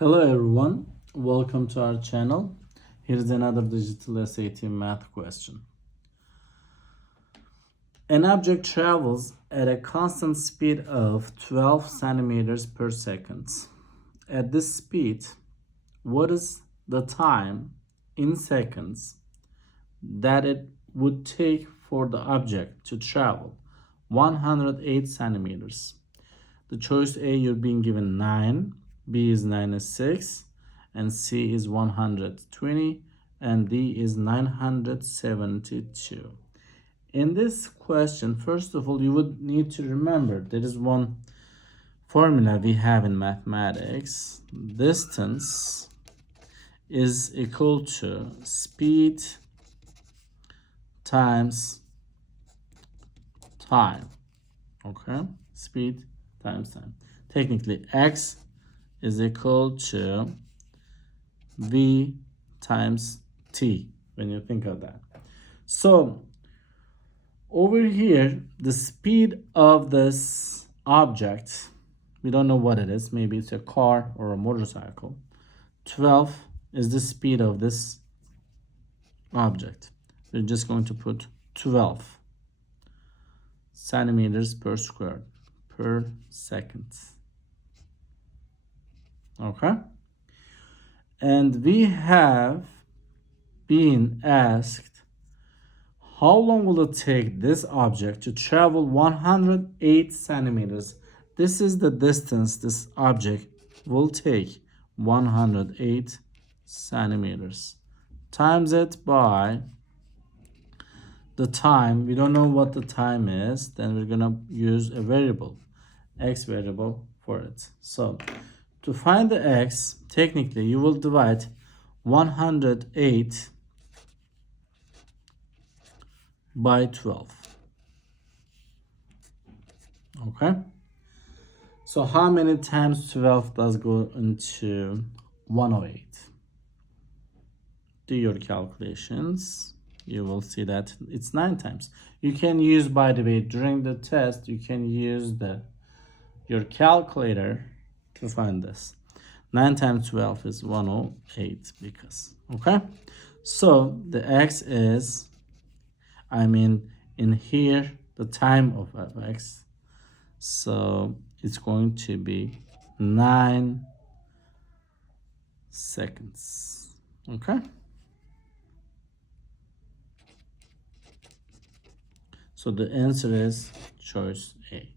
Hello everyone, welcome to our channel. Here's another digital SAT math question. An object travels at a constant speed of 12 centimeters per second. At this speed, what is the time in seconds that it would take for the object to travel 108 centimeters? The choice A, you're being given 9, B is 96, and C is 120, and D is 972. In this question, first of all, you would need to remember there is one formula we have in mathematics. Distance is equal to speed times time. Okay? Speed times time. Technically, x is equal to v times t when you think of that. So over here, the speed of this object, we don't know what it is. Maybe it's a car or a motorcycle. 12 is the speed of this object. We're just going to put 12 centimeters per square per second. Okay, and we have been asked how long will it take this object to travel 108 centimeters. This is the distance this object will take, 108 centimeters. Times it by the time. We don't know what the time is. Then we're gonna use a variable, x variable, for it. So to find the x, technically you will divide 108 by 12. Okay? So how many times 12 does go into 108? Do your calculations. You will see that it's 9 times. You can use, by the way, during the test, you can use your calculator to find this. 9 times 12 is 108 because, okay? So the x is, in here, the time of x. So it's going to be 9 seconds, okay? So the answer is choice A.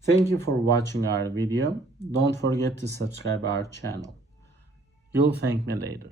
Thank you for watching our video. Don't forget to subscribe our channel. You'll thank me later.